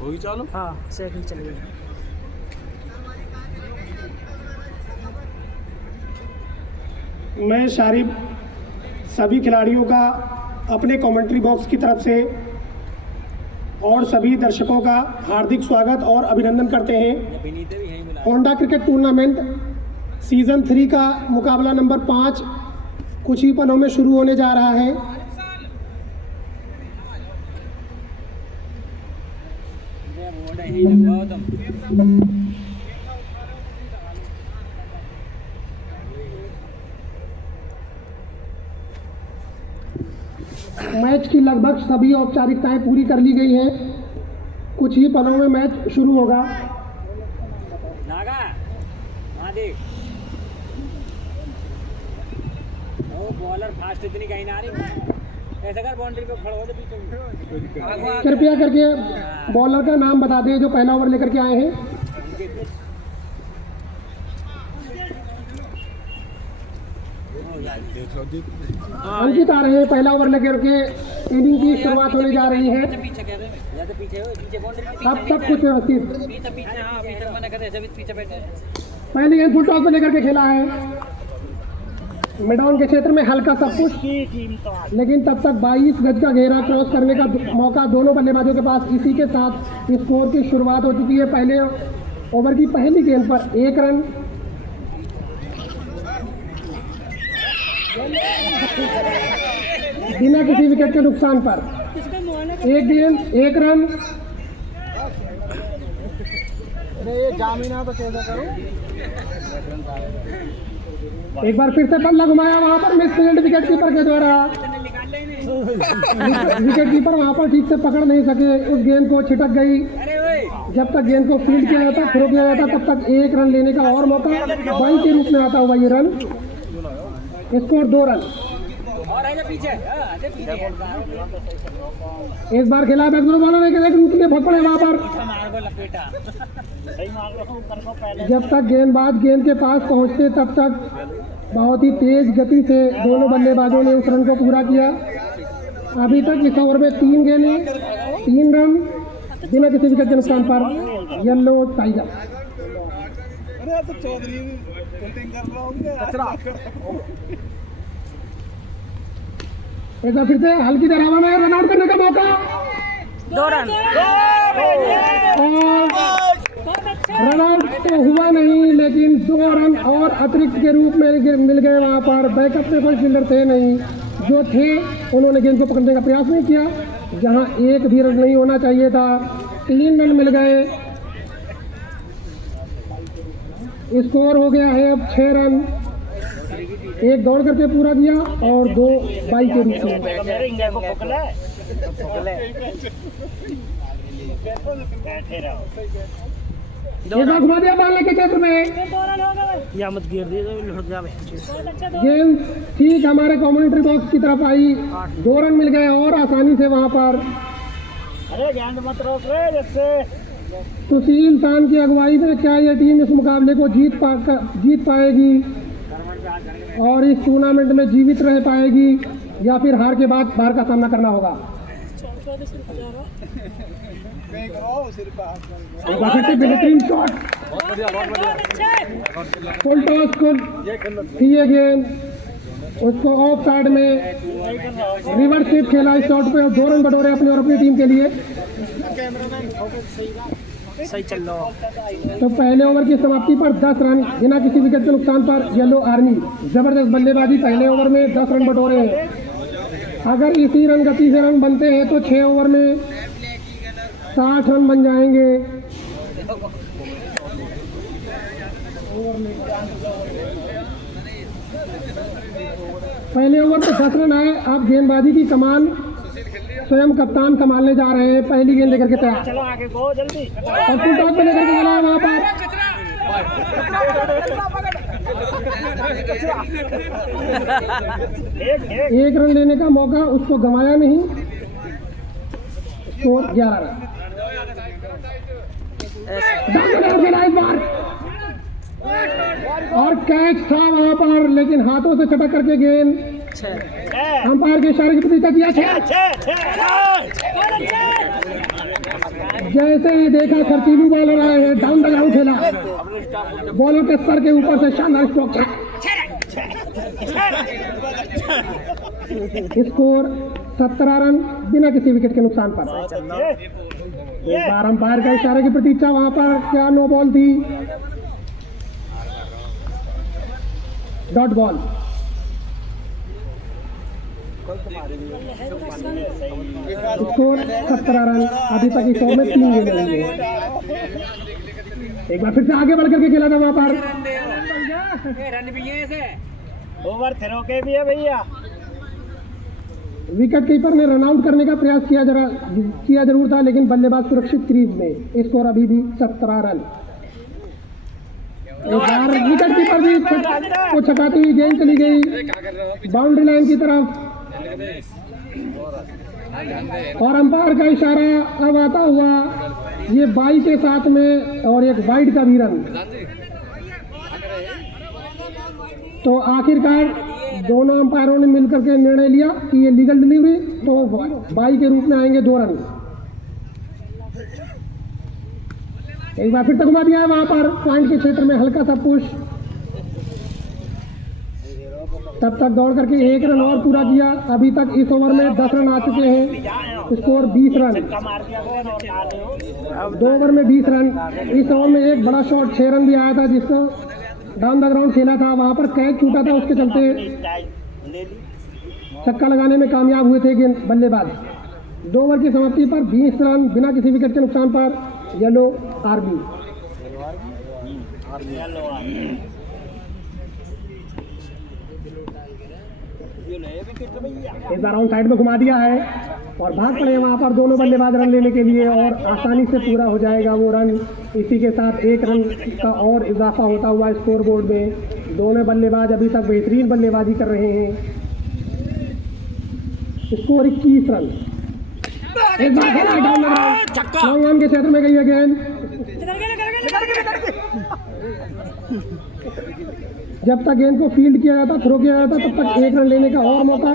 होगी चालू। हाँ सेकंड चल गई। मैं शारिब सभी खिलाड़ियों का अपने कमेंट्री बॉक्स की तरफ से और सभी दर्शकों का हार्दिक स्वागत और अभिनंदन करते हैं। होंडा क्रिकेट टूर्नामेंट सीज़न 3 का मुकाबला नंबर 5 कुछ ही पलों में शुरू होने जा रहा है। मैच की लगभग सभी औपचारिकताएं पूरी कर ली गई हैं। कुछ ही पलों में मैच शुरू होगा। नागा देख वो बॉलर फास्ट इतनी कहीं ना रही, ऐसा कर बाउंड्री पे खड़ा हो जा पीछे। कृपया करके बॉलर का नाम बता दें जो पहला ओवर लेकर के आए हैं। अंकित आ रहे हैं। पहला ओवर लेकर के इनिंग की शुरुआत होने जा रही है। सब कुछ व्यवस्थित। पहली गेंद फुल टॉस पे लेकर के खेला है। मिडऑन के क्षेत्र में हल्का सब कुछ, लेकिन तब तक 22 गज का घेरा क्रॉस करने का मौका दोनों बल्लेबाजों के पास। इसी के साथ स्कोर की शुरुआत हो चुकी है। पहले ओवर की पहली गेंद पर 1 रन। बिना किसी विकेट के नुकसान पर 1 गेंद 1 रन। एक बार फिर से पल्ला घुमाया, वहां पर मिस फील्ड विकेट कीपर के द्वारा। विकेट कीपर वहां पर ठीक से पकड़ नहीं सके, उस गेंद को छिटक गई। जब तक गेंद को फील्ड किया जाता, थ्रो किया जाता, तब तक 1 रन लेने का और मौका 22 के रूप में आता हुआ ये रन। Score 2 run. एक बार खेला बैट्समैन बॉलर ने बहुत पड़े वहां पर। जब तक गेंदबाज गेंद के पास पहुंचते तब तक बहुत ही तेज गति से दोनों बल्लेबाजों ने उस रन को पूरा किया। अभी तक इस ओवर में 3 गेंदें 3 रन बिना किसी विकेट के नुकसान पर येलो टाइगर। एक बार फिर से हल्की दरावा में रन आउट करने का मौका। 2 रन। रन आउट तो हुआ नहीं, लेकिन 2 रन और अतिरिक्त के रूप में मिल गए। वहां पर बैकअप में कोई फील्डर थे नहीं, जो थे उन्होंने गेंद को पकड़ने का प्रयास नहीं किया। जहां एक भी रन नहीं होना चाहिए था, 3 रन मिल गए। स्कोर हो गया है अब 6 रन। 1 दौड़ करके पूरा दिया और 2 बाई के रूप में। घुमा दिया डालने के क्षेत्र में। गेंद ठीक हमारे कमेंट्री बॉक्स की तरफ आई। 2 रन मिल गए और आसानी से वहां पर। सुशील शान की अगुवाई में क्या ये टीम इस मुकाबले को जीत पाएगी और इस टूर्नामेंट में जीवित रह पाएगी, या फिर हार के बाद हार का सामना करना होगा? बेहतरीन शॉट, फुल टॉस को दिए गेंद, उसको ऑफ साइड में रिवर्स स्वीप खेला। इस शॉट पे 2 रन बटोरे अपने और अपनी टीम के लिए। सही चल रहा। तो पहले ओवर की समाप्ति पर 10 रन बिना किसी विकेट के नुकसान पर येलो आर्मी। जबरदस्त बल्लेबाजी, पहले ओवर में 10 रन बटोरे हैं। अगर इसी रन गति से रन बनते हैं तो 6 ओवर में 60 रन बन जाएंगे। पहले ओवर में 10 रन आए। अब गेंदबाजी की कमान स्वयं कप्तान संभालने जा रहे हैं। पहली गेंद लेकर के तैयार, चलो आगे गो जल्दी। और फुल टॉस पे लेकर के खेला है वहां पर। एक रन लेने का मौका उसको गंवाया नहीं। Score 11 run. और कैच था वहां पर, लेकिन हाथों से चटक करके गेंद अंपायर के इशारे की प्रतीक्षा किया। जैसे ही देखा खर्चीलू बॉलर आए हैं, डाउन द ग्राउंड खेला, बॉलर के सर के ऊपर से शानदार स्ट्रोक। स्कोर 17 रन बिना किसी विकेट के नुकसान पर। एक बार अंपायर का इशारे की प्रतीक्षा, वहां पर क्या नो बॉल थी, डॉट बॉल। स्कोर 17 रन, अभी तक इस ओवर में 3 गेंदें हुई हैं। एक बार फिर से आगे बढ़ करके खेला था वहां पर, रन भी है ऐसे ओवर थ्रो के भी है भैया। विकेट कीपर ने रन आउट करने का प्रयास किया जरूर था, लेकिन बल्लेबाज सुरक्षित क्रीज में। स्कोर अभी भी 17 रन। एक बार विकेट कीपर भी को छकाती हुई गेंद चली गई बाउंड्री लाइन की तरफ, और अंपायर का इशारा अब आता हुआ ये 22 के साथ में और एक वाइड का भी रन। तो आखिरकार दोनों अंपायरों ने मिलकर के निर्णय लिया कि ये लीगल डिलीवरी, तो 22 के रूप में आएंगे 2 रन। एक बार फिर तक घुमा दिया है वहां पर पॉइंट के क्षेत्र में, हल्का सा पुश। तब तक दौड़ करके 1 रन और पूरा किया। अभी तक इस ओवर में 10 रन आ चुके हैं। Score 20 run. 2 ओवर में 20 रन। इस ओवर में एक बड़ा शॉट 6 रन भी आया था, जिसको डाउन द ग्राउंड खेला था, वहां पर कैच छूटा था, उसके चलते छक्का लगाने में कामयाब हुए थे गेंद बल्लेबाज। 2 ओवर की समाप्ति पर 20 रन बिना किसी विकेट के नुकसान पर येलो आर्मी। इस बार ऑन साइड में घुमा दिया है और भाग पड़े वहां पर दोनों बल्लेबाज रन लेने के लिए, और आसानी से पूरा हो जाएगा वो रन। इसी के साथ 1 रन का और इजाफा होता हुआ स्कोर बोर्ड में। दोनों बल्लेबाज अभी तक बेहतरीन बल्लेबाजी कर रहे हैं। Score 21 run. एक बार लॉन्ग ऑन के क्षेत्र में गई है गेंद। जब तक गेंद को फील्ड किया जाता, थ्रो किया जाता, तब तक 1 रन लेने का और मौका।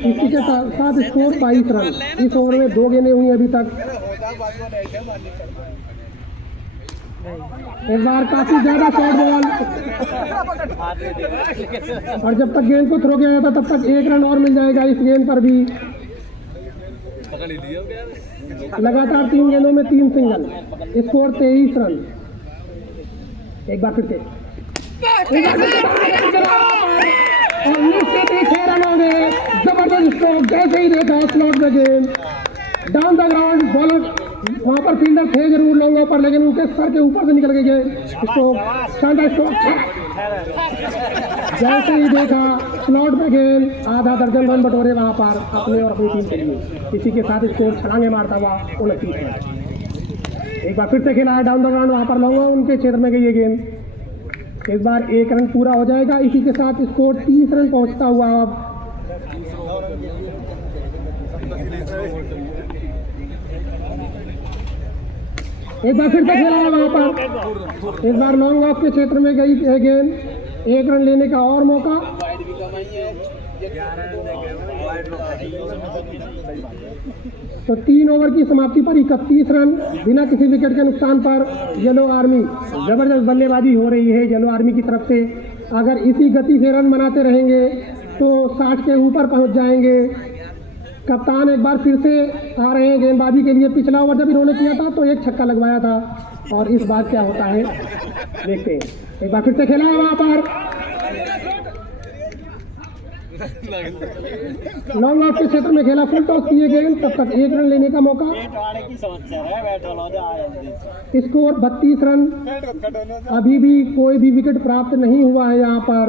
इसी के साथ स्कोर 22 रन। इस ओवर में 2 गेंदें हुई अभी तक। एक बार काफी ज्यादा शॉर्ट बॉल, और जब तक गेंद को थ्रो किया जाता तब तक 1 रन और मिल जाएगा इस गेंद पर भी। लगातार 3 गेंदों में 3 सिंगल। Score 23 run. एक बार फिर से और निश्चित ही 6 रन हो गए। जबरदस्त स्ट्रोक, जैसे ही देखा स्लॉट में गेंद डाउन द ग्राउंड। बॉलर वहां पर फील्डर थे जरूर लॉन्ग पर, लेकिन उनके सर के ऊपर से निकल गए स्ट्रोक, शानदार स्ट्रोक। जैसे ही देखा स्लॉट में गेंद, आधा दर्जन रन बटोरे वहां पर अपने और अपनी टीम के लिए। इसी के साथ स्कोर छलांगे मारता हुआ 29 रन। एक बार फिर से खेला है डाउन द ग्राउंड, वहां पर लॉन्ग उनके क्षेत्र में गई है गेंद। इस बार 1 रन पूरा हो जाएगा। इसी के साथ स्कोर 30 रन पहुंचता हुआ अब। एक बार फिर से खेला है वहां पर। इस बार लॉन्ग ऑफ के क्षेत्र में गई है गेंद। 1 रन लेने का और मौका। तो 3 ओवर की समाप्ति पर 31 रन बिना किसी विकेट के नुकसान पर येलो आर्मी। जबरदस्त बल्लेबाजी हो रही है येलो आर्मी की तरफ से। अगर इसी गति से रन बनाते रहेंगे तो 60 के ऊपर पहुंच जाएंगे। कप्तान एक बार फिर से आ रहे हैं गेंदबाजी के लिए। पिछला ओवर जब इन्होंने किया था तो 1 छक्का लगवाया था, और इस बार क्या होता है देखते हैं। एक बार फिर से खेला है वहां पर, लॉन्ग ऑफ के क्षेत्र में खेला, फुल टॉस किए गेंद, तब तक 1 रन लेने का मौका। Score 32 run. अभी भी कोई भी विकेट प्राप्त नहीं हुआ है यहाँ पर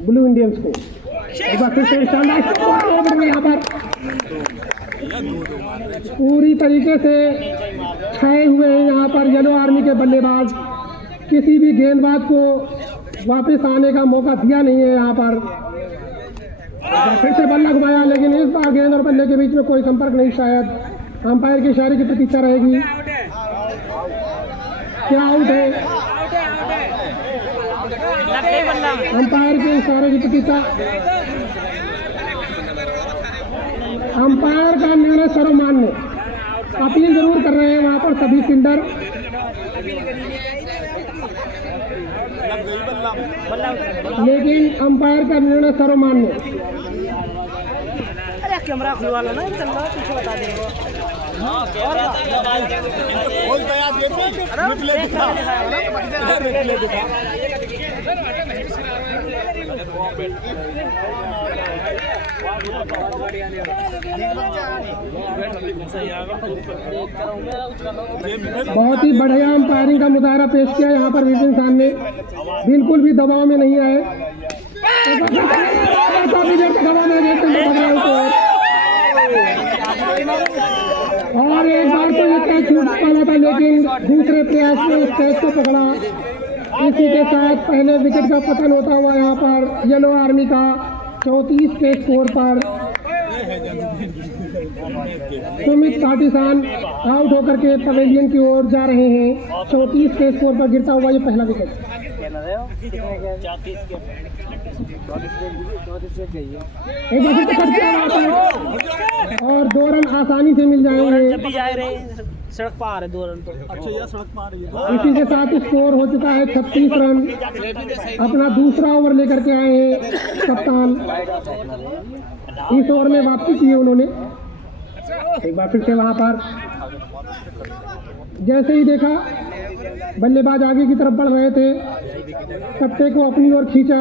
ब्लू इंडियंस को। एक बार फिर से शानदार यहाँ पर पूरी तरीके से छाए हुए हैं यहाँ पर येलो आर्मी के बल्लेबाज। किसी भी गेंदबाज को वापस आने का मौका दिया नहीं है यहाँ पर। फिर से बल्ला घुमाया, लेकिन इस बार गेंद और बल्ले के बीच में कोई संपर्क नहीं। शायद अंपायर के इशारे की प्रतीक्षा रहेगी। क्या आउट है? अंपायर के इशारे की प्रतीक्षा। अंपायर का निर्णय सर्वमान्य। अपील जरूर कर रहे हैं वहाँ पर सभी फील्डर। लेकिन अंपायर का निर्णय सर्वमान्य। अरे कैमरा खुलवा लो ना, चल रहा पीछे बता देंगे। बहुत ही बढ़िया अंपायरिंग का मुजाहरा पेश किया यहाँ पर विपिन इंसान ने, बिल्कुल भी दबाव में नहीं आए। काफी देर तक हवा में और एक बार तो ये कैच छूट पाना था, लेकिन दूसरे प्रयास में इस कैच को पकड़ा। इसी के साथ पहले विकेट का पतन होता हुआ यहाँ पर येलो आर्मी का 34 के स्कोर पर सुमित पाटिसान आउट होकर के पवेलियन की ओर जा रहे हैं। 34 के स्कोर पर गिरता हुआ ये पहला विकेट। एक बार फिर कट किया और 2 रन आसानी से मिल जाएंगे। जब भी जा रहे सड़क पार है 2 रन तो अच्छा यार सड़क पार है। इसी के साथ स्कोर हो चुका है 36 रन। अपना दूसरा ओवर लेकर के आए हैं कप्तान। इस ओवर में वापसी की है उन्होंने। एक बार फिर से वहां पर जैसे ही देखा बल्लेबाज आगे की तरफ बढ़ रहे थे, कप्ते को अपनी ओर खींचा,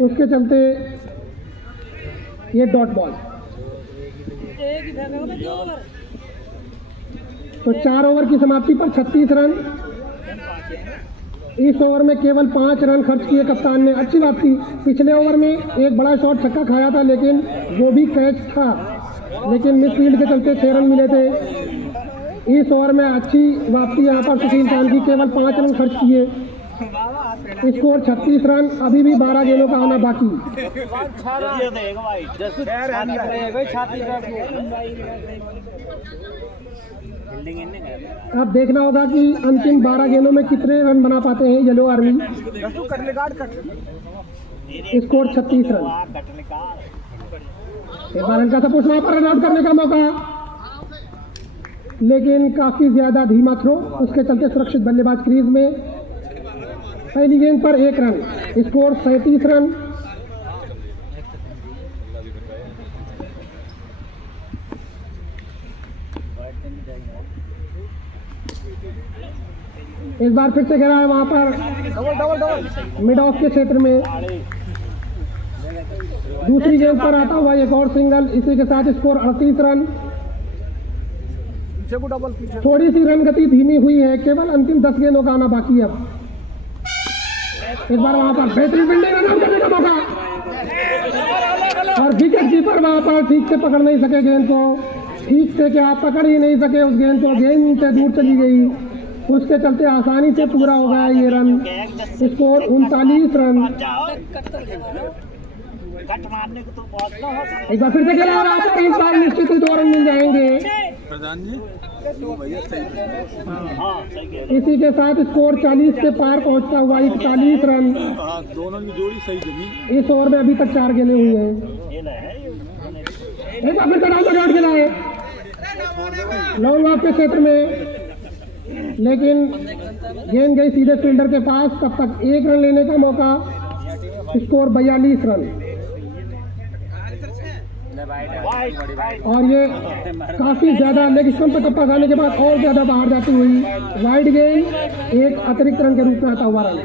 उसके चलते ये डॉट बॉल। तो 4 ओवर की समाप्ति पर 36 रन। इस ओवर में केवल 5 रन खर्च किए कप्तान ने। अच्छी बात थी, पिछले ओवर में एक बड़ा शॉट छक्का खाया था, लेकिन वो भी कैच था, लेकिन मिसफील्ड के चलते 6 रन मिले थे। इस ओवर में अच्छी वापसी यहाँ पर सुशील खान की, केवल 5 रन खर्च किए। Score 36 run. अभी भी 12 गेंदों का आना बाकी। अब देखना होगा कि अंतिम 12 गेंदों में कितने रन बना पाते हैं येलो आर्मी। Score 36 run. एक बार हल्का सा पुश वहां पर रन आउट करने का मौका, लेकिन काफी ज्यादा धीमा थ्रो, उसके चलते सुरक्षित बल्लेबाज क्रीज में। पहली गेंद पर 1 रन। Score 37 run. इस बार फिर से खेला है वहां पर मिड ऑफ के क्षेत्र में। दूसरी गेंद पर आता हुआ एक और सिंगल। इसी के साथ स्कोर 38 रन। थोड़ी सी रन गति धीमी हुई है, केवल अंतिम 10 गेंदों का आना बाकी है। अब इस बार वहां पर बेहतरीन फील्डिंग, रन आउट करने का मौका, और विकेट कीपर वहां पर ठीक से पकड़ नहीं सके गेंद को। ठीक से क्या पकड़ ही नहीं सके उस गेंद को, गेंद से दूर चली गई, उसके चलते आसानी से पूरा हो गया ये रन। Score 39 run. एक बार फिर से खेला और आपको इस बार निश्चित ही 2 रन मिल जाएंगे। इसी के साथ स्कोर 40 के पार पहुंचता हुआ 41 रन। दोनों की जोड़ी सही जमी। इस ओवर में अभी तक 4 गेंदें हुई हैं। एक बार फिर से राउंड खेला है लॉन्ग ऑफ के क्षेत्र में, लेकिन गेंद गई सीधे फील्डर के पास। तब तक 1 रन लेने का मौका। Score 42 run. और ये काफी ज्यादा लेग स्टंप पर टप्पा खाने के बाद और ज्यादा बाहर जाती हुई वाइड गेंद, एक अतिरिक्त रन के रूप में आता हुआ रन।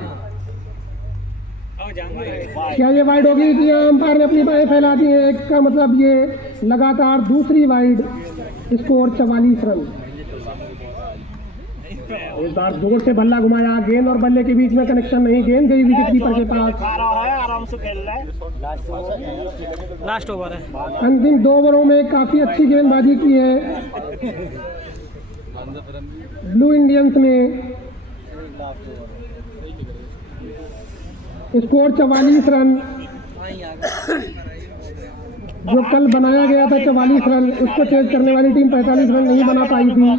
क्या ये वाइड होगी कि अंपायर ने अपनी बाहें फैला दी है? इसका मतलब ये लगातार दूसरी वाइड। Score 44 run. इस बार जोर से बल्ला घुमाया, गेंद और बल्ले के बीच में कनेक्शन नहीं, गेंद गई विकेट कीपर के पास। आराम से खेल रहा है, लास्ट ओवर है। अंतिम 2 ओवरों में काफी अच्छी गेंदबाजी की है ब्लू इंडियंस ने। Score 44 run. जो कल बनाया गया था 44 रन, उसको चेज करने वाली टीम 45 रन नहीं बना पाई थी,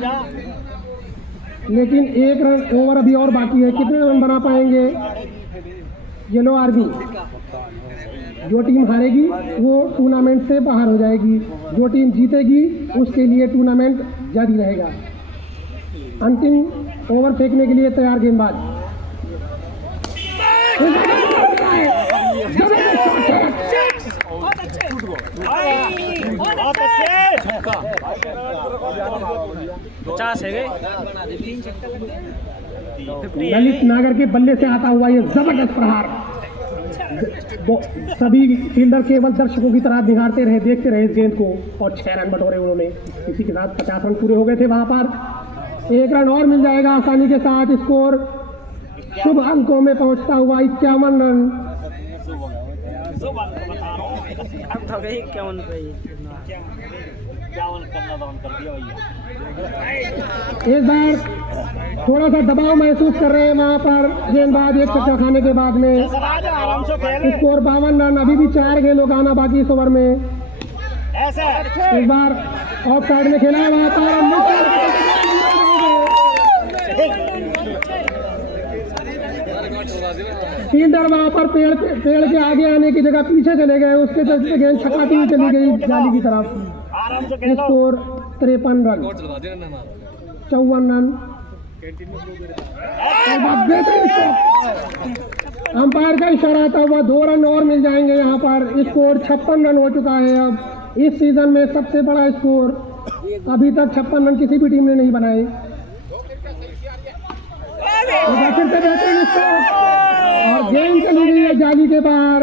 लेकिन 1 रन ओवर अभी और बाकी है। कितने रन बना पाएंगे येलो आर्मी? जो टीम हारेगी वो टूर्नामेंट से बाहर हो जाएगी, जो टीम जीतेगी उसके लिए टूर्नामेंट जारी रहेगा। अंतिम ओवर फेंकने के लिए तैयार गेंदबाज। बहुत अच्छे 50 है गए। ललित नागर के बल्ले से आता हुआ ये जबरदस्त प्रहार, सभी फील्डर केवल दर्शकों की तरह निहारते रहे, देखते रहे इस गेंद को, और 6 रन बटोरे उन्होंने। इसी के साथ 50 रन पूरे हो गए थे। वहां पर 1 रन और मिल जाएगा आसानी के साथ। स्कोर शुभ अंकों में पहुंचता हुआ 51 रन। अब तो गई 51 पे इस बार थोड़ा सा दबाव महसूस कर रहे हैं वहां पर गेंदबाज, एक चक्कर खाने के बाद में। Score 52 run. अभी भी 4 गेंदों का आना बाकी इस ओवर में। इस बार ऑफ साइड में खेला है वहां पर। फील्डर वहां पर पेड़ के आगे आने की जगह पीछे चले गए, उसके चलते गेंद छकाती हुई चली गई जाली की तरफ। Score 53 run, 54 run. अंपायर का इशारा आता हुआ 2 रन और मिल जाएंगे यहाँ पर। स्कोर 56 रन हो चुका है। अब इस सीजन में सबसे बड़ा स्कोर, अभी तक 56 रन किसी भी टीम ने नहीं बनाए। और गेंद चली गई है जाली के बाहर,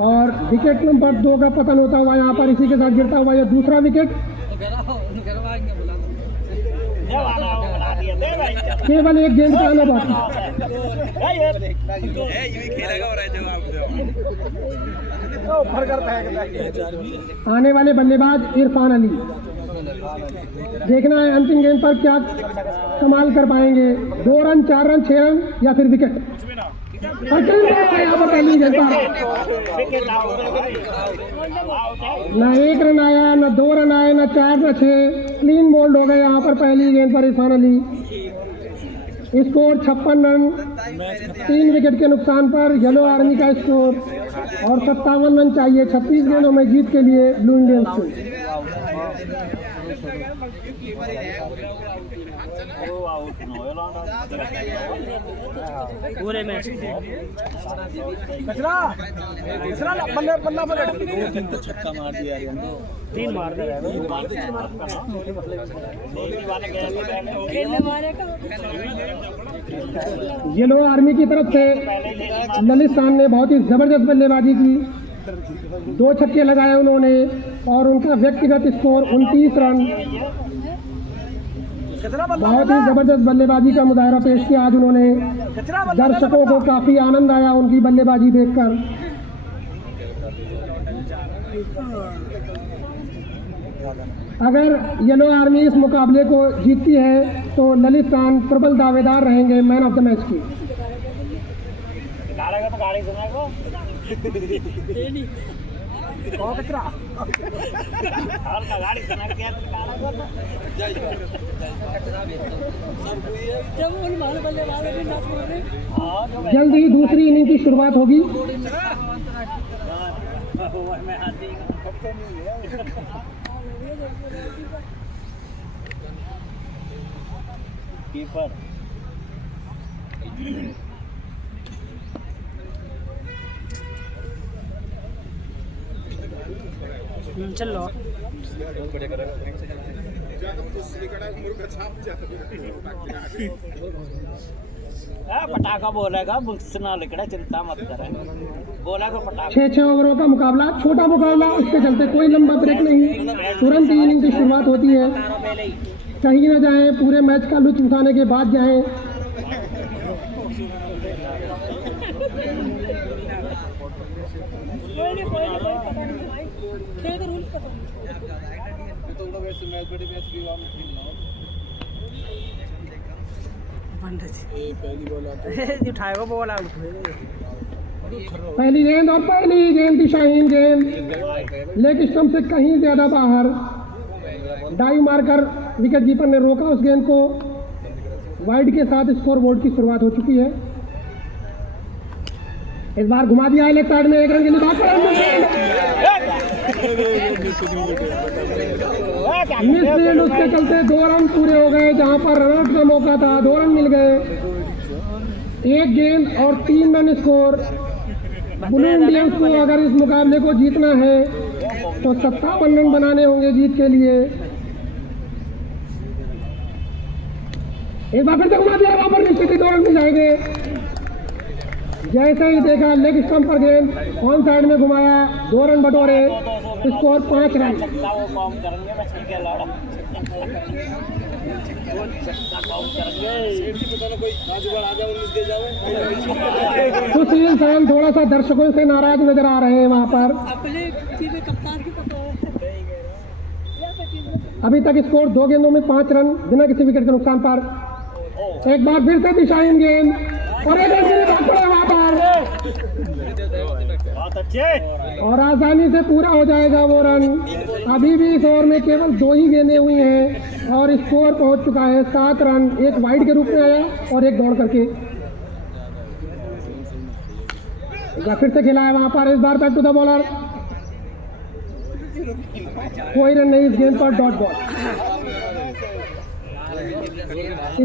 और विकेट नंबर 2 का पतन होता हुआ यहाँ पर। इसी के साथ गिरता हुआ यह दूसरा विकेट। केवल एक गेंद का आना बाकी। आने वाले बल्लेबाज इरफान अली। देखना है अंतिम गेंद पर क्या कमाल कर पाएंगे। 2 रन, 4 रन, 6 रन या फिर विकेट। यहाँ पर पहली गेंद पर न 1 रन आया, न 2 रन आए, न 4, न 6। क्लीन बोल्ड हो गए यहाँ पर पहली गेंद पर Irfan Ali. Score 56 run, 3 wicket के नुकसान पर येलो आर्मी का स्कोर, और 57 रन चाहिए 36 गेंदों में जीत के लिए ब्लू इंडियंस को। पूरे मैच छक्का मार दिया, 3 मार दिया। येलो आर्मी की तरफ से ललित खान ने बहुत ही जबरदस्त बल्लेबाजी की। 2 छक्के लगाए उन्होंने, और उनका व्यक्तिगत स्कोर 29 रन। बहुत ही जबरदस्त बल्लेबाजी का मुजाहरा पेश किया आज उन्होंने। दर्शकों को काफी आनंद आया उनकी बल्लेबाजी देखकर। अगर येलो आर्मी इस मुकाबले को जीतती है तो ललित खान प्रबल दावेदार रहेंगे मैन ऑफ द मैच की। जल्द ही दूसरी इनिंग की शुरुआत होगी। कीपर चलो पटाखा बोलेगा, बुक्स ना लिखना, चिंता मत करें, बोला तो पटाखा। 6 ओवरों का मुकाबला, छोटा मुकाबला, उसके चलते कोई लंबा ब्रेक नहीं, तुरंत ही इनिंग की शुरुआत होती है। कहीं न जाएं, पूरे मैच का लुत्फ उठाने के बाद जाएं। उठाएगा बॉल आउट। पहली गेंद, और पहली गेंद दिशाहीन गेंद, लेग स्टंप से कहीं ज्यादा बाहर। डाइव मारकर विकेट कीपर ने रोका उस गेंद को। वाइड के साथ स्कोर बोर्ड की शुरुआत हो चुकी है। इस बार घुमा दिया है लेग साइड में, 1 रन के लिए बात मिसफील्ड, उसके चलते 2 रन पूरे हो गए। जहां पर रनआउट का मौका था 2 रन मिल गए। 1 गेंद और 3 रन स्कोर। ब्लू इंडियंस को अगर इस मुकाबले को जीतना है तो 57 रन बनाने होंगे जीत के लिए। एक बार फिर से घुमा दिया, वहां पर निश्चित ही 2 रन मिल जाएंगे। जैसे ही देखा लेग स्टंप पर गेंद ऑन साइड में घुमाया, 2 रन बटोरे, स्कोर 5 रन। सुशील सैन थोड़ा सा दर्शकों से नाराज नजर आ रहे हैं वहां पर। अभी तक स्कोर 2 गेंदों में 5 रन बिना किसी विकेट के नुकसान पर। एक बार फिर से दिशाहीन गेंद और एक वहां पर, और आसानी से पूरा हो जाएगा वो रन। अभी भी इस ओवर में केवल 2 ही गेंदें हुई हैं और स्कोर पहुंच चुका है 7 रन। 1 वाइड के रूप में आया और 1 दौड़ करके। फिर से खेला है वहां पर, इस बार बैक टू द बॉलर, कोई रन नहीं इस गेंद पर, डॉट बॉल।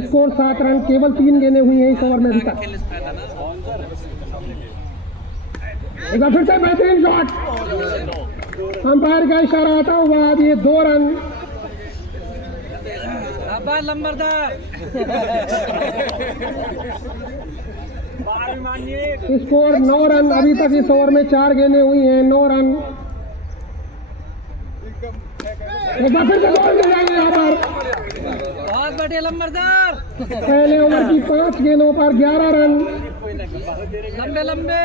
स्कोर 7 रन, केवल 3 गेंदें हुई हैं इस ओवर में अभी तक। एक बार फिर से बेहतरीन शॉट, अंपायर का इशारा आता हुआ, अब ये 2 रन। नंबरदार स्कोर 9 रन। अभी तक इस ओवर में 4 गेंदें हुई हैं, 9 रन। एक बार फिर से बॉल मिल जाएंगे यहाँ पर। बहुत बढ़िया नंबरदार। पहले ओवर की 5 गेंदों पर 11 रन। लंबे लंबे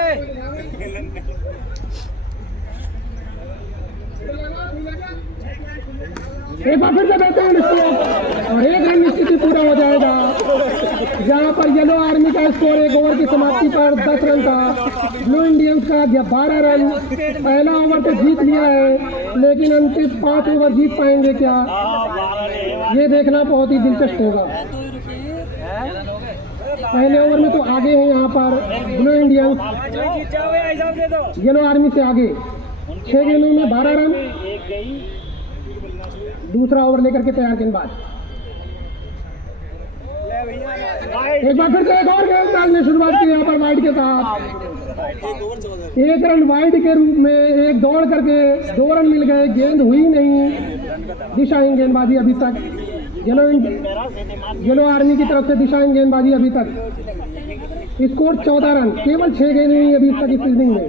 एक बार फिर से बेहतरीन स्कोर और 1 रन निश्चित ही पूरा हो जाएगा। जहां पर येलो आर्मी का स्कोर 1 ओवर की समाप्ति पर 10 रन था, ब्लू इंडियंस का 12 रन। पहला ओवर तो जीत लिया है, लेकिन अंतिम 5 ओवर जीत पाएंगे क्या, ये देखना बहुत ही दिलचस्प होगा। पहले ओवर में तो आगे हैं यहाँ पर ब्लू इंडियंस, येलो आर्मी से आगे। 6 गेंदों में 12 रन। दूसरा ओवर लेकर के तैयार गेंदबाज। एक बार फिर से एक और गेंदबाज ने शुरुआत की यहाँ पर वाइड के साथ। 1 रन वाइड के रूप में, 1 दौड़ करके 2 रन मिल गए। गेंद हुई नहीं, दिशाहीन गेंदबाजी अभी तक येलो आर्मी की तरफ से, दिशाहीन गेंदबाजी अभी तक। स्कोर 14 रन, केवल 6 गेंदें हुई अभी तक इस इनिंग में।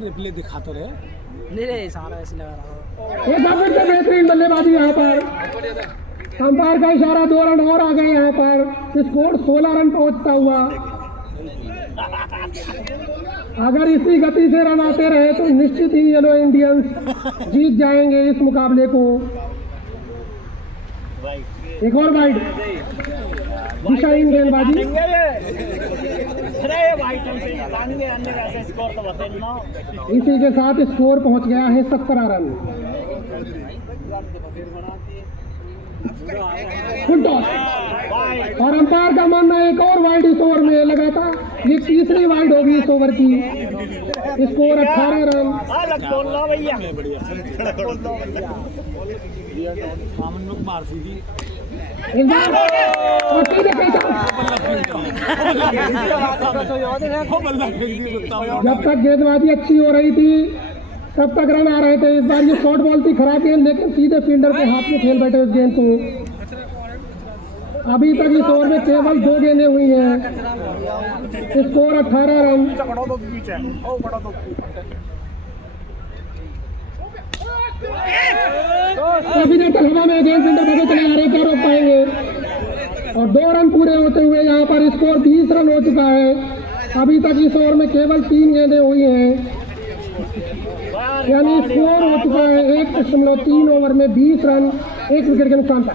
रिप्ले दिखा तो रहे सारा ऐसे लगा रहा। एक बार फिर से बेहतरीन बल्लेबाजी यहाँ पर, अंपायर का इशारा, 2 रन और आ गए यहाँ पर। स्कोर 16 रन पहुंचता हुआ। अगर इसी गति से रन आते रहे तो निश्चित ही येलो इंडियंस जीत जाएंगे इस मुकाबले को। एक और वाइड, दिशाहीन गेंदबाजी। इसी के साथ स्कोर पहुंच गया है 17 रन। फुल टॉस, और अंपायर का मानना है एक और वाइड इस ओवर में लगातार। ये तीसरी वाइड होगी इस ओवर की। Score 18 run. जब तक गेंदबाजी अच्छी हो रही थी तब तक रन आ रहे थे। इस बार ये शॉर्ट बॉल थी, खराब गेंद, लेकिन सीधे फील्डर के हाथ में खेल बैठे उस गेंद को। अभी तक इस ओवर में केवल 2 गेंदें हुई हैं। Score 18 run. अभी तक हवा में गेंद फील्डर बगे चले आ रहे, क्या रोक पाएंगे। और 2 रन पूरे होते हुए यहाँ पर स्कोर 20 रन हो चुका है। अभी तक इस ओवर में केवल 3 गेंदें हुई हैं, यानी स्कोर हो चुका है 1.3 ओवर में 20 रन, 1 विकेट के नुकसान पर।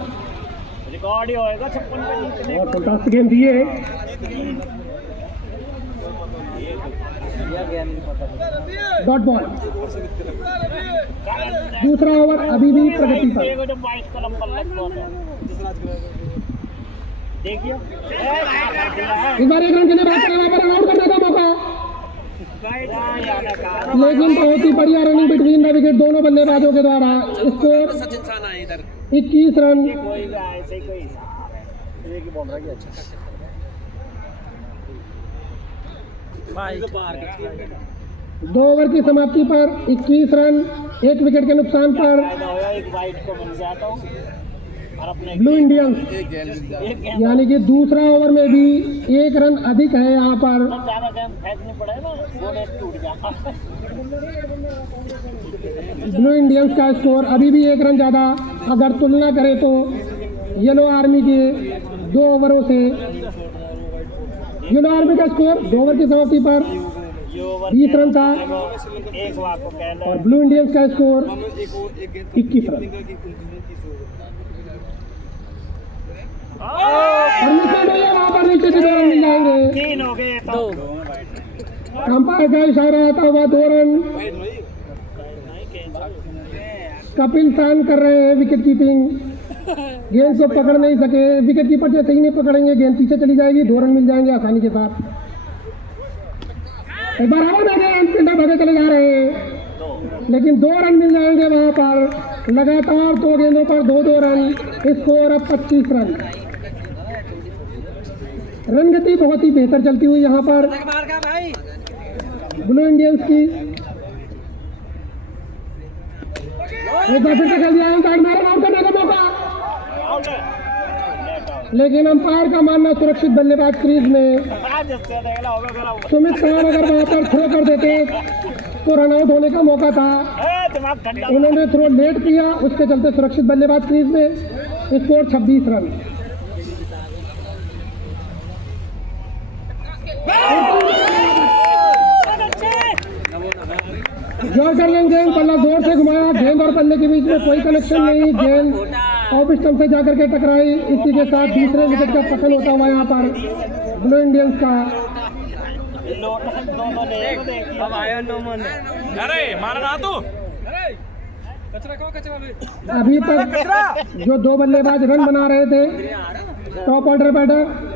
रिकॉर्ड ही होएगा 56 पे जीतने और फंटास्टिक गेम दिए। Dot ball. दूसरा ओवर अभी भी प्रगति पर। देखिए इस बार 1 रन के लिए बात करें, वहाँ पर रन आउट करने का मौका, लेकिन बहुत ही बढ़िया रनिंग बिटवीन द विकेट दोनों बल्लेबाजों के द्वारा। Score 21 run. कोई भी ऐसे कोई एक ही बॉल रह गया। अच्छा 2 ओवर की समाप्ति पर 21 रन, 1 विकेट के नुकसान पर एक वाइट को मिल जाता हूँ और अपने ब्लू इंडियंस, एक गेंद यानी कि दूसरा ओवर में भी 1 रन अधिक है यहाँ पर। ज्यादा गेंद फेंकनी पड़े ना, बोले टूट जाता। ब्लू इंडियंस का स्कोर अभी भी 1 रन ज़्यादा, अगर तुलना करें तो येलो आर्मी के 2 ओवरों से। येलो आर्मी का स्कोर 2 ओवर की समाप्ति पर 20 रन था एक बार को कह लो और ब्लू इंडियंस का स्कोर 21 रन। और वहाँ पर नीचे से 2 रन मिल जाएंगे। 3 हो गए तो अंपायर का इशारा आता हुआ 2 रन। कपिल सान कर रहे हैं विकेट कीपिंग, गेंद को पकड़ नहीं सके। विकेट कीपर जैसे ही नहीं पकड़ेंगे गेंद पीछे चली जाएगी, 2 रन मिल जाएंगे आसानी के साथ। एक बार हवा में गए, फील्डर भागे चले जा रहे हैं, लेकिन 2 रन मिल जाएंगे वहां पर। लगातार 2 गेंदों पर 2-2 रन, स्कोर अब 25 रन। रन गति बहुत ही बेहतर चलती हुई यहाँ पर ब्लू इंडियंस की। एक बार फिर से खेल दिया, आउट करने का मौका, लेकिन अंपायर का मानना सुरक्षित बल्लेबाज क्रीज में। सुमित खान अगर वहां पर थ्रो कर देते तो रन आउट होने का मौका था, उन्होंने थ्रो लेट किया, उसके चलते सुरक्षित बल्लेबाज क्रीज में। Score 26 run. जॉर्जर गेंद बल्ला जोर से घुमाया, गेंद और बल्ले के बीच में कोई कनेक्शन नहीं, गेंद ऑफ स्टंप से जाकर के टकराई। इसी के साथ दूसरे विकेट का पतन होता हुआ यहाँ पर ब्लू इंडियंस का। अभी तक जो 2 बल्लेबाज रन बना रहे थे, टॉप ऑर्डर बैटर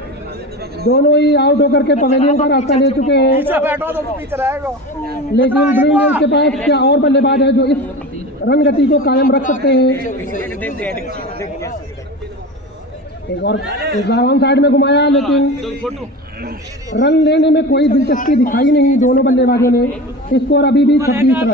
दोनों ही आउट होकर के पवेलियन का रास्ता ले चुके हैं, लेकिन ब्लू इंडियंस के पास क्या और बल्लेबाज है जो इस रन गति को कायम रख सकते हैं। एक बार ऑन साइड में घुमाया, लेकिन रन लेने में कोई दिलचस्पी दिखाई नहीं दोनों बल्लेबाजों ने। स्कोर अभी भी 26 रन।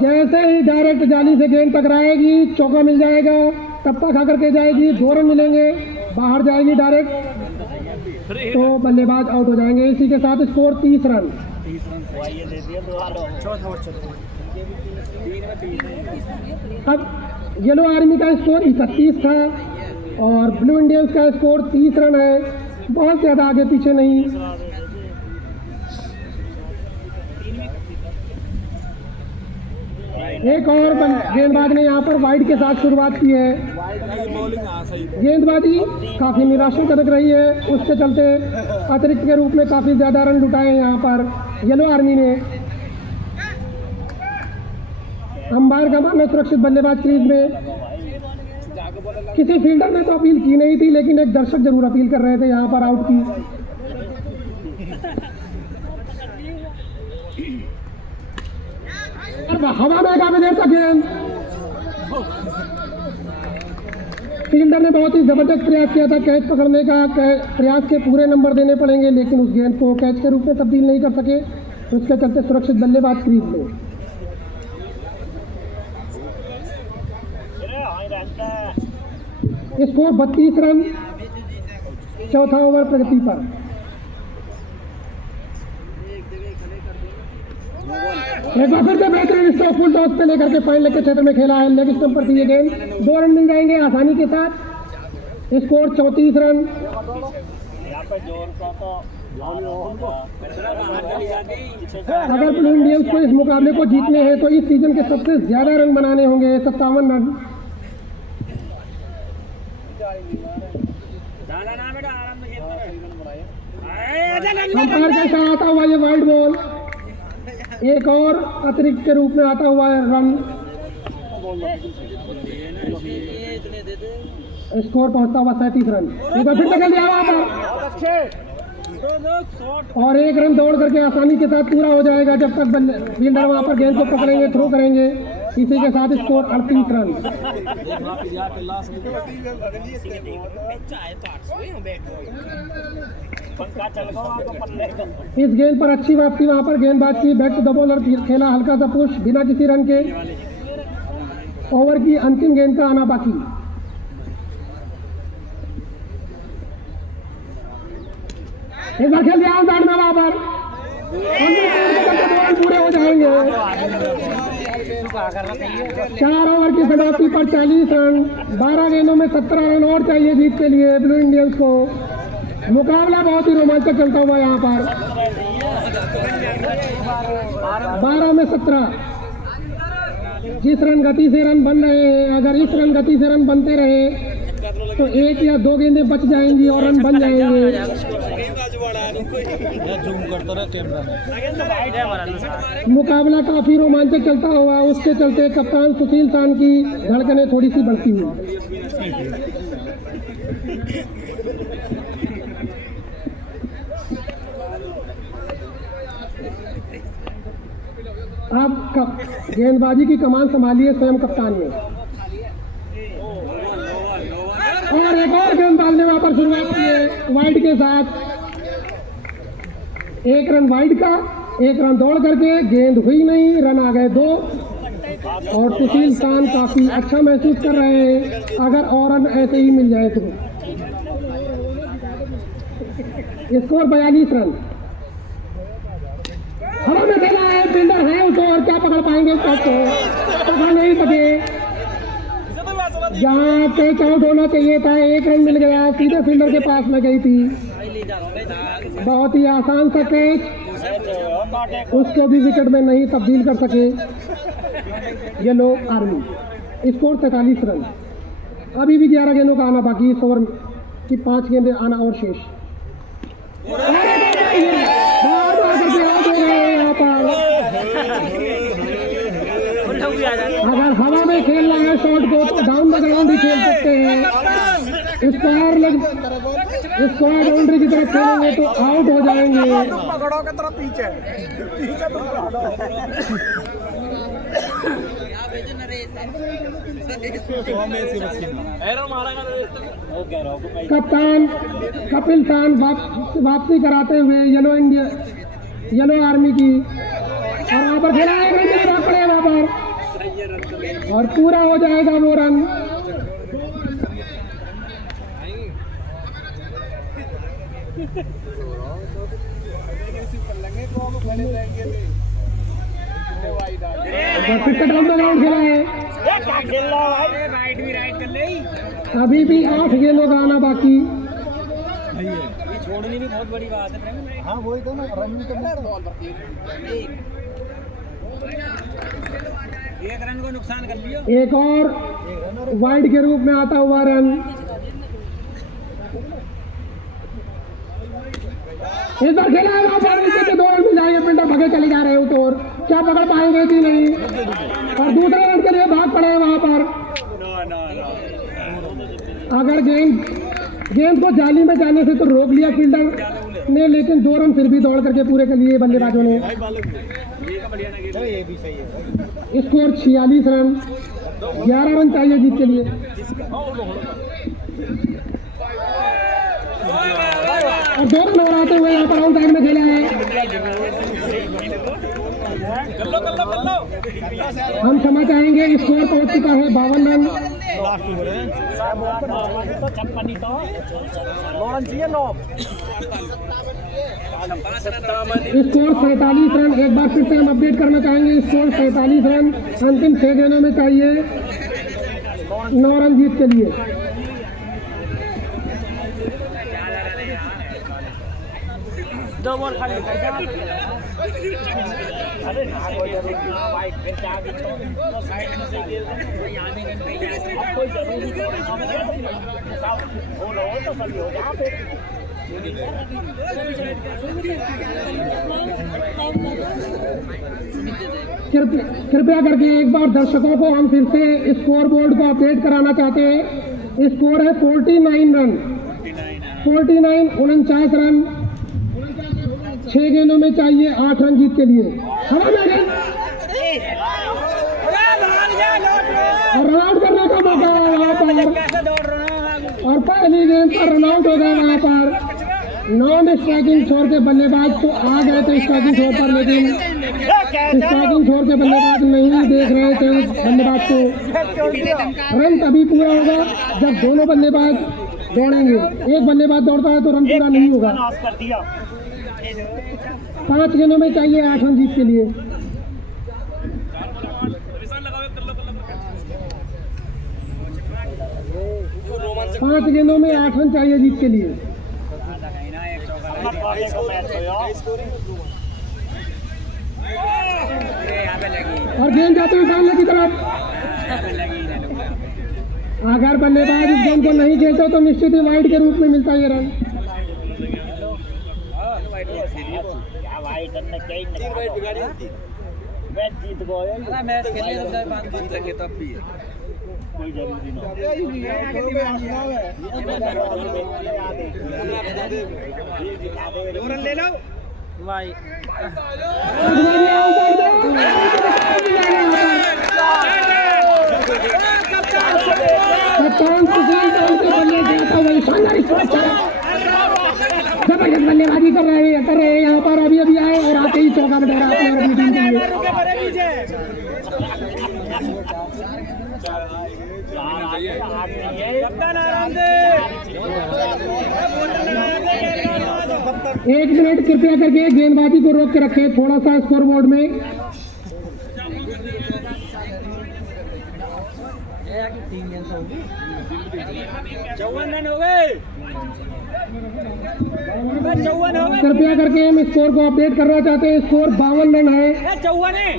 जैसे ही डायरेक्ट जाली से गेंद टकराएगी चौका मिल जाएगा, टप्पा खा करके जाएगी, 2 रन मिलेंगे, बाहर जाएगी डायरेक्ट तो बल्लेबाज आउट हो जाएंगे। इसी के साथ स्कोर 30 रन। अब येलो आर्मी का स्कोर 31 था और ब्लू इंडियंस का स्कोर 30 रन है, बहुत ज़्यादा आगे पीछे नहीं। एक और गेंदबाज ने यहाँ पर वाइड के साथ शुरुआत की है। गेंदबाजी काफ़ी निराशाजनक रही है, उसके चलते अतिरिक्त के रूप में काफ़ी ज़्यादा रन लुटाए यहाँ पर येलो आर्मी ने। अंपायर का मानना सुरक्षित बल्लेबाज क्रीज में। किसी फील्डर ने तो अपील की नहीं थी, लेकिन एक दर्शक जरूर अपील कर रहे थे यहाँ पर आउट की। हवा में काफी देर तक गेंद, फील्डर ने बहुत ही जबरदस्त प्रयास किया था कैच पकड़ने का, प्रयास के पूरे नंबर देने पड़ेंगे, लेकिन उस गेंद को कैच के रूप में तब्दील नहीं कर सके, उसके चलते सुरक्षित बल्लेबाज क्रीज में। स्कोर 32 रन, चौथा ओवर प्रगति पर। एक बार फिर से बेहतरीन स्टॉप फुल टॉस पे लेकर के फाइन लेग के क्षेत्र में खेला है, लेग स्टंप पर थी ये गेंद, 2 रन मिल जाएंगे आसानी के साथ। Score 34 run. अगर ब्लू इंडियंस को इस मुकाबले को जीतने हैं तो इस सीजन के सबसे ज्यादा रन बनाने होंगे, 57 रन। अंपायर का इशारा आता हुआ ये वाइड बॉल, एक और अतिरिक्त के रूप में आता हुआ है रन। स्कोर पहुंचता हुआ 37 रन। एक बार फिर निकल दिया वहां पर और एक रन दौड़ करके आसानी के साथ पूरा हो जाएगा जब तक फील्डर वहां पर गेंद को पकड़ेंगे, थ्रो करेंगे। इसी के साथ स्कोर 38 रन। इस गेंद पर अच्छी वापसी वहां पर गेंदबाज की, बैक टू द बॉलर खेला हल्का सा पुश बिना किसी रन के। ओवर की अंतिम गेंद का आना बाकी। एक बार खेल दिया बैट में वहां पर पूरे हो जाएंगे। 4 ओवर की समाप्ति पर 40 रन। 12 गेंदों में 17 रन और चाहिए जीत के लिए ब्लू इंडियंस को। मुकाबला बहुत ही रोमांचक चलता हुआ यहाँ पर। 12 में 17। जिस रन गति से रन बन रहे हैं, अगर इस रन गति से रन बनते रहे तो 1 या 2 गेंदें बच जाएंगी और रन बन जाएंगे। मुकाबला काफी रोमांचक चलता हुआ, उसके चलते कप्तान सुशील सान की धड़कनें थोड़ी सी बढ़ती हुई। अब गेंदबाजी की कमान संभालिए स्वयं कप्तान ने। और एक और गेंदबाज ने वहां पर शुरुआत की है वाइड के साथ। 1 रन वाइड का, 1 रन दौड़ करके, गेंद हुई नहीं, रन आ गए 2। और सुशील सान काफी अच्छा महसूस कर रहे हैं अगर और रन ऐसे ही मिल जाए तो। Score 42 run. हवा में खेला है, फील्डर है उसको और क्या पकड़ पाएंगे उसको, पकड़ नहीं सके। जहाँ कैच आउट होना चाहिए था 1 रन मिल गया, सीधे फील्डर के पास में गई थी। बहुत ही आसान सा कैच, उसको भी विकेट में नहीं तब्दील कर सके येलो आर्मी। Score 43 run. अभी भी 11 गेंदों का आना बाकी। इस ओवर की 5 गेंदें आना और शेष। अगर हवा में खेलना है शॉट को तो डाउन द ग्राउंड ही खेल सकते हैं। स्क्वायर बाउंड्री की तरफ खेलेंगे तो आउट हो जाएंगे। कप्तान कपिल सान वापसी कराते हुए येलो आर्मी की, और वहाँ पर खेला है पड़े वहाँ पर और पूरा हो जाएगा वो रन। खेला है, अभी भी 8 गेंदों का आना बाकी। छोड़नी भी बहुत बड़ी बात है। हाँ वही तो ना, रन करना। 1 रन को नुकसान कर लिया। एक और वाइड के रूप में आता हुआ रन। इस बार खेला है वहाँ पर के 2 रन मिल जाएंगे। फील्डर भगे चले जा रहे हैं तो क्या पकड़ पाएंगे कि नहीं, और दूसरे रन के लिए भाग पड़े वहाँ पर। अगर गेंद को जाली में जाने से तो रोक लिया फील्डर ने, लेकिन 2 रन फिर भी दौड़ करके पूरे कर लिए बल्लेबाजों ने। Score 46 run. 11 रन चाहिए जीत के लिए। और 2 रन और आते हुए यहाँ पर आउट साइड में खेला है। हम क्षमा चाहेंगे, स्कोर पहुंच चुका है 52 रन। Score 47 run. एक बार फिर से हम अपडेट करना चाहेंगे, स्कोर 47 रन। अंतिम 6 गेंदों में चाहिए 9 रन जीत के लिए। दो बॉल खाली। अरे ना कोई भाई फिर क्या कोई जरूरी हो तो सही हो जहाँ पे कृपया करके एक बार दर्शकों को हम फिर से स्कोर बोर्ड को अपडेट कराना चाहते हैं। स्कोर है 49 रन, 49 रन। 6 गेंदों में चाहिए 8 रन जीत के लिए। हवा में रन आउट करने का मौका वहाँ पर, और पहली गेंद पर रन आउट हो गए वहाँ पर। नॉन स्ट्राइकिंग छोर के बल्लेबाज तो आ गए थे स्ट्राइकिंग छोर पर, लेकिन स्ट्राइकिंग छोर के बल्लेबाज नहीं देख रहे थे उस बल्लेबाज को। रन तभी पूरा होगा जब दोनों बल्लेबाज दौड़ेंगे। एक बल्लेबाज दौड़ता है तो रन पूरा नहीं होगा। 5 गेंदों में चाहिए 8 रन जीत के लिए। पांच गेंदों में 8 रन चाहिए जीत के लिए। और गेंद जाते हुए सामने की तरफ। अगर बल्लेबाज इस गेंद को नहीं खेलते तो निश्चित ही वाइड के रूप में मिलता है ये रन। कोई जरूरी नहीं ले लो भाई। जबरदस्त बल्लेबाजी कर रहे हैं यहाँ पर। अभी आए और आते ही चौका बटोरा अपनी टीम के लिए। एक मिनट कृपया करके गेंदबाजी को रोक के रखें थोड़ा सा स्कोर बोर्ड में। कृपया करके हम स्कोर को अपडेट करना चाहते हैं। स्कोर 52 रन है।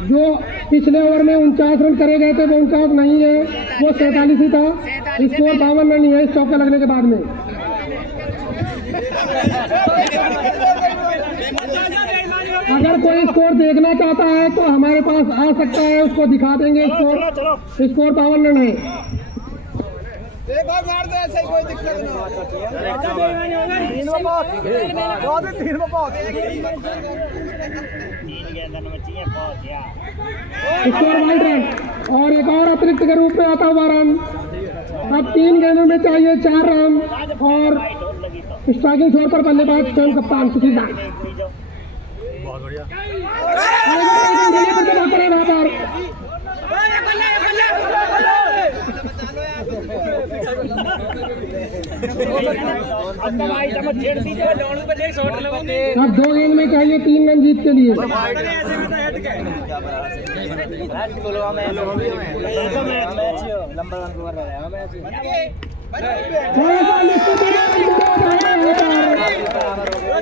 जो पिछले ओवर में 49 रन करे गए थे वो 49 नहीं है, वो 47 ही था। स्कोर 52 रन ही है इस चौका लगने के बाद में। अगर कोई स्कोर देखना चाहता है तो हमारे पास आ सकता है, उसको दिखा देंगे। स्कोर 52 रन है। एक और मार दो, ऐसे ही कोई दिक्कत नहीं। स्कोर 22 रन और एक और अतिरिक्त के रूप में आता हुआ रन। अब 3 गेंदों में चाहिए 4 रन और स्ट्राइकिंग छोर पर बल्लेबाज स्वयं कप्तान सुशील बहुत बढ़िया। अब 2 गेंद में चाहिए 3 रन जीत के लिए।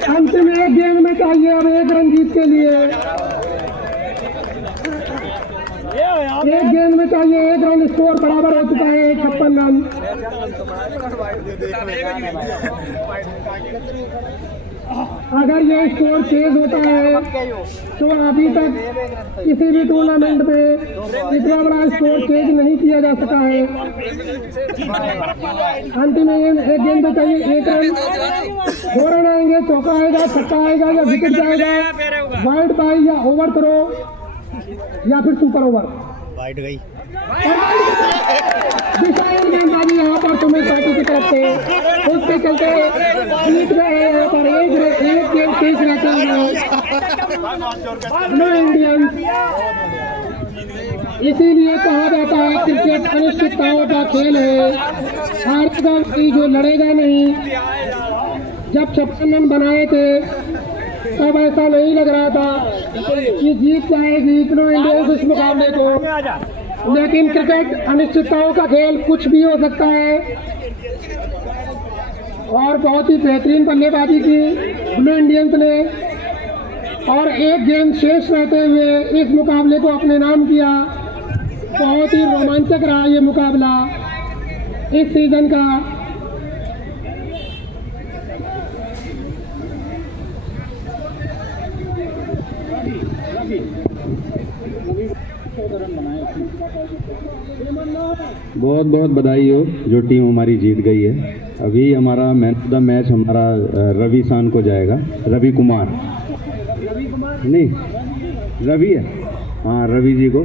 अंतिम 1 गेंद में चाहिए अब 1 रन जीत के लिए। 1 गेंद में चाहिए 1 रन। स्कोर बराबर हो चुका है 56 रन। अगर ये स्कोर चेंज होता है तो अभी तक किसी भी टूर्नामेंट में इतना बड़ा स्कोर चेंज नहीं किया जा सका है। अंतिम 1 गेंद में चाहिए 1 रन। 2 रन आएंगे, चौका आएगा, छक्का आएगा या विकेट जाएगा, वाइड बाई या ओवर थ्रो या फिर सुपर ओवर। वाइड गई विशाल गेंदबाजी यहाँ पर तुम्हें पार्टी की तरफ से उसके चलते जीत गए यहाँ पर। एक गेंद तेज रहते हैं इंडियंस। इसीलिए कहा जाता है क्रिकेट अनिश्चितताओं का खेल है। हारेगा नहीं जो लड़ेगा नहीं। जब 56 रन बनाए थे तब ऐसा नहीं लग रहा था कि जीत जाएगी इग्नो इंडियंस इस मुकाबले को, लेकिन क्रिकेट अनिश्चितताओं का खेल, कुछ भी हो सकता है। और बहुत ही बेहतरीन बल्लेबाजी की ब्लू इंडियंस ने और 1 गेंद शेष रहते हुए इस मुकाबले को अपने नाम किया। बहुत ही रोमांचक रहा ये मुकाबला इस सीजन का। बहुत बहुत बधाई हो जो टीम हमारी जीत गई है। अभी हमारा मैन ऑफ द मैच हमारा रवि सान को जाएगा, रवि कुमार नहीं रवि है, हाँ रवि जी को